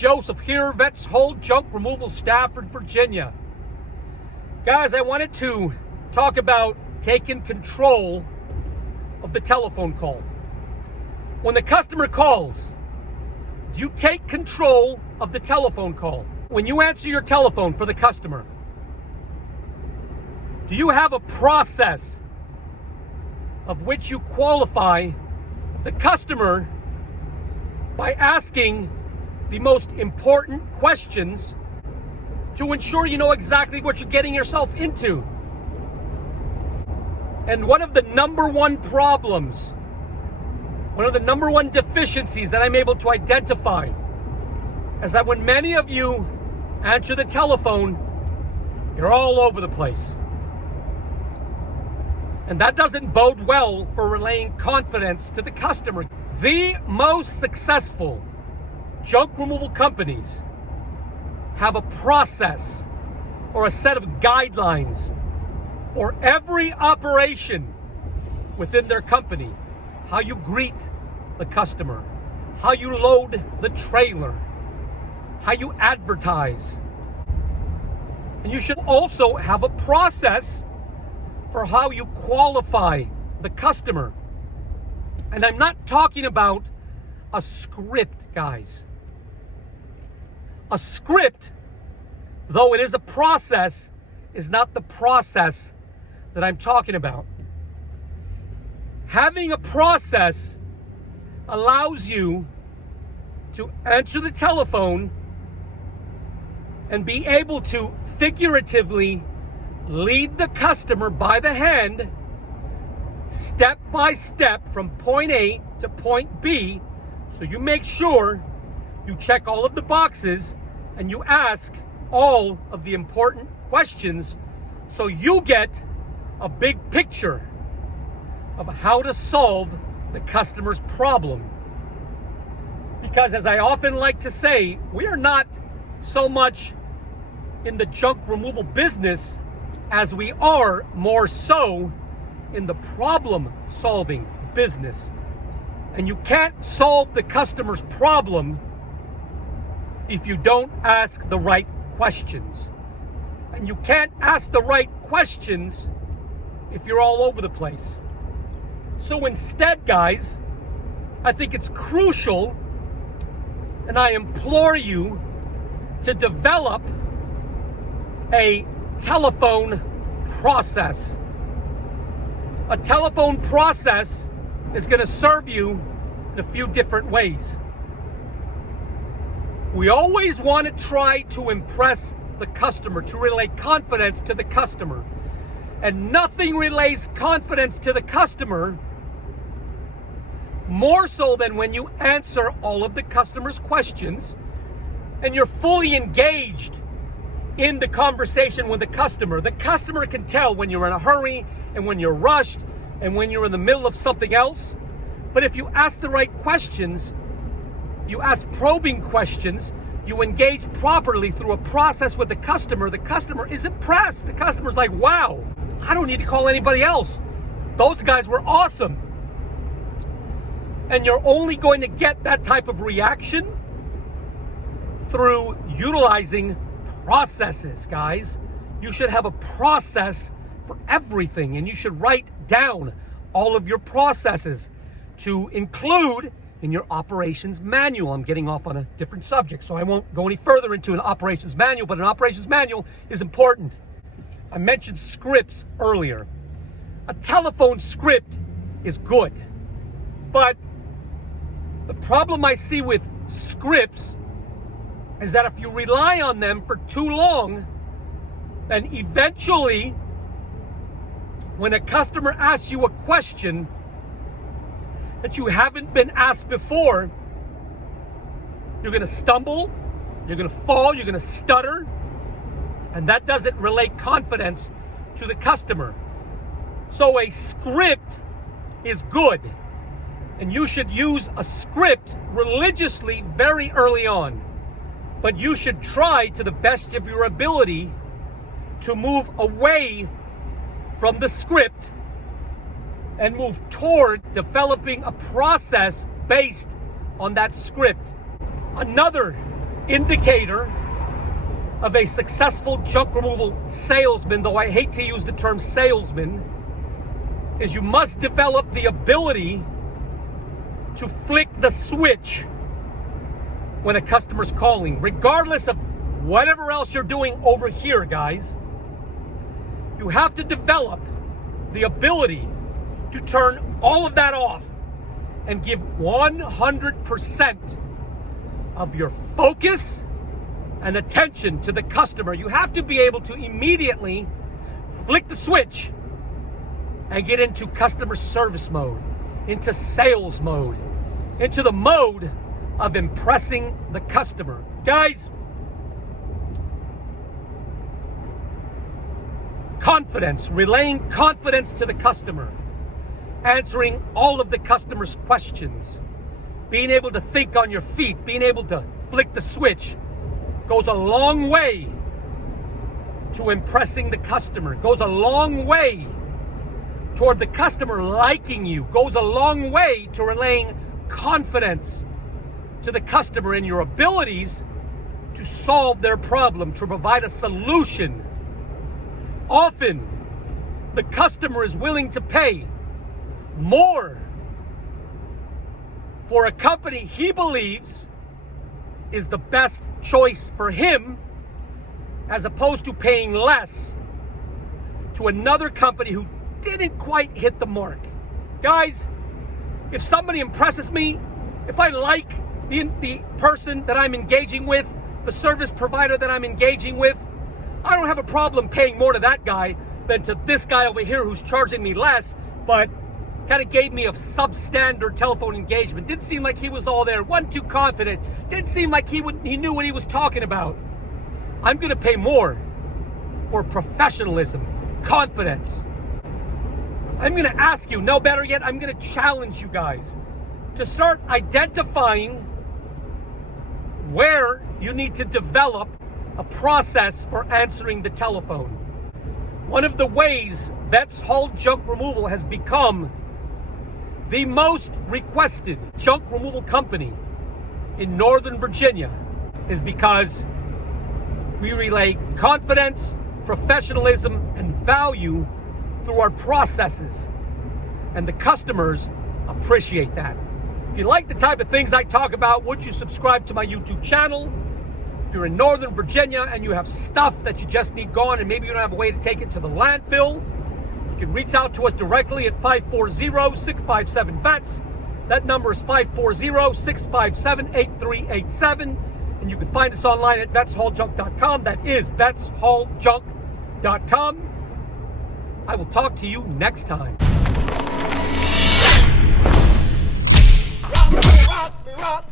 Joseph here, VETS Hold Junk Removal, Stafford, Virginia. Guys, I wanted to talk about taking control of the telephone call. When the customer calls, do you take control of the telephone call? When you answer your telephone for the customer, do you have a process of which you qualify the customer by asking the most important questions to ensure you know exactly what you're getting yourself into? And one of the number one problems, one of the number one deficiencies that I'm able to identify is that when many of you answer the telephone, you're all over the place. And that doesn't bode well for relaying confidence to the customer. The most successful junk removal companies have a process or a set of guidelines for every operation within their company. How you greet the customer, how you load the trailer, how you advertise. And you should also have a process for how you qualify the customer. And I'm not talking about a script, guys. A script, though it is a process, is not the process that I'm talking about. Having a process allows you to answer the telephone and be able to figuratively lead the customer by the hand, step by step, from point A to point B, so you make sure you check all of the boxes and you ask all of the important questions so you get a big picture of how to solve the customer's problem. Because as I often like to say, we are not so much in the junk removal business as we are more so in the problem solving business. And you can't solve the customer's problem if you don't ask the right questions. And you can't ask the right questions if you're all over the place. So instead, guys, I think it's crucial, and I implore you to develop a telephone process. A telephone process is going to serve you in a few different ways. We always want to try to impress the customer, to relay confidence to the customer. And nothing relays confidence to the customer more so than when you answer all of the customer's questions and you're fully engaged in the conversation with the customer. The customer can tell when you're in a hurry and when you're rushed and when you're in the middle of something else. But if you ask the right questions, you ask probing questions, you engage properly through a process with the customer is impressed. The customer's like, wow, I don't need to call anybody else. Those guys were awesome. And you're only going to get that type of reaction through utilizing processes, guys. You should have a process for everything, and you should write down all of your processes to include in your operations manual. I'm getting off on a different subject, so I won't go any further into an operations manual, but an operations manual is important. I mentioned scripts earlier. A telephone script is good, but the problem I see with scripts is that if you rely on them for too long, then eventually, when a customer asks you a question that you haven't been asked before, you're going to stumble, you're going to fall, you're going to stutter, and that doesn't relay confidence to the customer. So a script is good, and you should use a script religiously very early on. But you should try to the best of your ability to move away from the script and move toward developing a process based on that script. Another indicator of a successful junk removal salesman, though I hate to use the term salesman, is you must develop the ability to flick the switch when a customer's calling, regardless of whatever else you're doing over here, guys. You have to develop the ability to turn all of that off and give 100% of your focus and attention to the customer. You have to be able to immediately flick the switch and get into customer service mode, into sales mode, into the mode of impressing the customer. Guys, confidence, relaying confidence to the customer, answering all of the customer's questions, being able to think on your feet, being able to flick the switch goes a long way to impressing the customer, goes a long way toward the customer liking you, goes a long way to relaying confidence to the customer in your abilities to solve their problem, to provide a solution. Often, the customer is willing to pay more for a company he believes is the best choice for him, as opposed to paying less to another company who didn't quite hit the mark. Guys, if somebody impresses me, if I like the person that I'm engaging with, the service provider that I'm engaging with, I don't have a problem paying more to that guy than to this guy over here who's charging me less, but kind of gave me a substandard telephone engagement. Didn't seem like he was all there, wasn't too confident, didn't seem like he knew what he was talking about. I'm gonna pay more for professionalism, confidence. I'm gonna ask you, no, better yet, I'm gonna challenge you guys to start identifying where you need to develop a process for answering the telephone. One of the ways VETS Haul Junk Removal has become the most requested junk removal company in Northern Virginia is because we relay confidence, professionalism, and value through our processes. And the customers appreciate that. If you like the type of things I talk about, would you subscribe to my YouTube channel? If you're in Northern Virginia and you have stuff that you just need gone and maybe you don't have a way to take it to the landfill, you can reach out to us directly at 540-657-VETS. That number is 540-657-8387. And you can find us online at VETSHaulJunk.com. That is VETSHaulJunk.com. I will talk to you next time. Rock me, rock me, rock me.